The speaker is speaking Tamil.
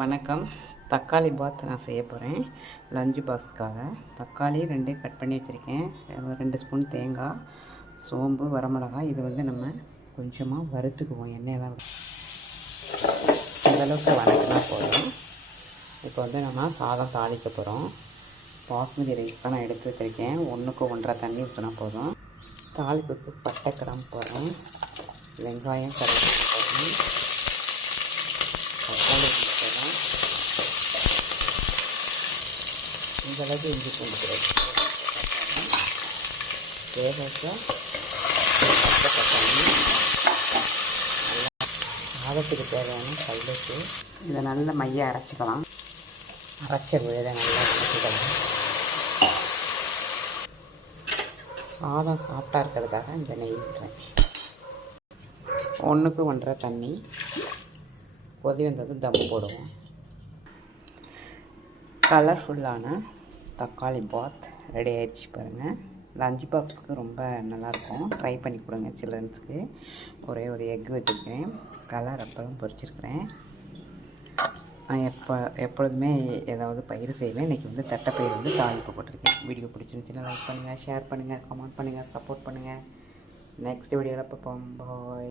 வணக்கம். தக்காளி பாத் நான் செய்ய போகிறேன் லஞ்சு பாக்ஸ்க்காக. தக்காளி 2 கட் பண்ணி வச்சுருக்கேன். 2 ஸ்பூன் தேங்காய், சோம்பு, வரமிளகாய். இது வந்து நம்ம கொஞ்சமாக வறுத்துக்குவோம். எண்ணெயெல்லாம் இந்தளவுக்கு வதக்கினா போதும். இப்போ வந்து நம்ம சாதம் தாளிக்க போகிறோம். பாஸ்மதி ரைஸ் தான் நான் எடுத்து வச்சுருக்கேன். 1க்கு 1.5 தண்ணி ஊற்றினா போதும். தாளிப்புக்கு பட்டை கிராம்பு போடுறேன், வெங்காயம் கருவேப்பிலை போடுறேன், தக்காளி போடுறேன், இந்தளவுக்கு இஞ்சி பூண்டு பேஸ்ட் தேவைப்பட்ட பச்சை தக்காளி, நல்லா சாதத்துக்கு தேவையான கல்லுப்பு. இதை நல்ல மைய அரைச்சிக்கலாம். அரைச்ச விழுதை நல்லா அரைச்சிக்கலாம். சாதம் சாஃப்டாக இருக்கிறதுக்காக இந்த நெய் விடுறேன். 1க்கு 1.5 தண்ணி கொதி வந்தது தம் போடுவோம். கலர்ஃபுல்லான தக்காளி பாத் ரெடி ஆகிடுச்சு பாருங்கள். லஞ்ச் பாக்ஸுக்கு ரொம்ப நல்லாயிருக்கும். ட்ரை பண்ணி கொடுங்க சில்ட்ரன்ஸுக்கு. ஒரே ஒரு எக் வச்சுருக்கேன். கலர் அப்பளம் பொரிச்சிருக்கிறேன். நான் எப்பொழுதுமே ஏதாவது பயிர் செய்வேன். இன்றைக்கி வந்து தட்டைப்பயிர் வந்து தாளிப்பு போட்டிருக்கேன். வீடியோ பிடிச்சிருந்துச்சுன்னா லைக் பண்ணுங்கள், ஷேர் பண்ணுங்கள், கமெண்ட் பண்ணுங்கள், சப்போர்ட் பண்ணுங்கள். நெக்ஸ்ட் வீடியோவில் பார்ப்போம். பாய்.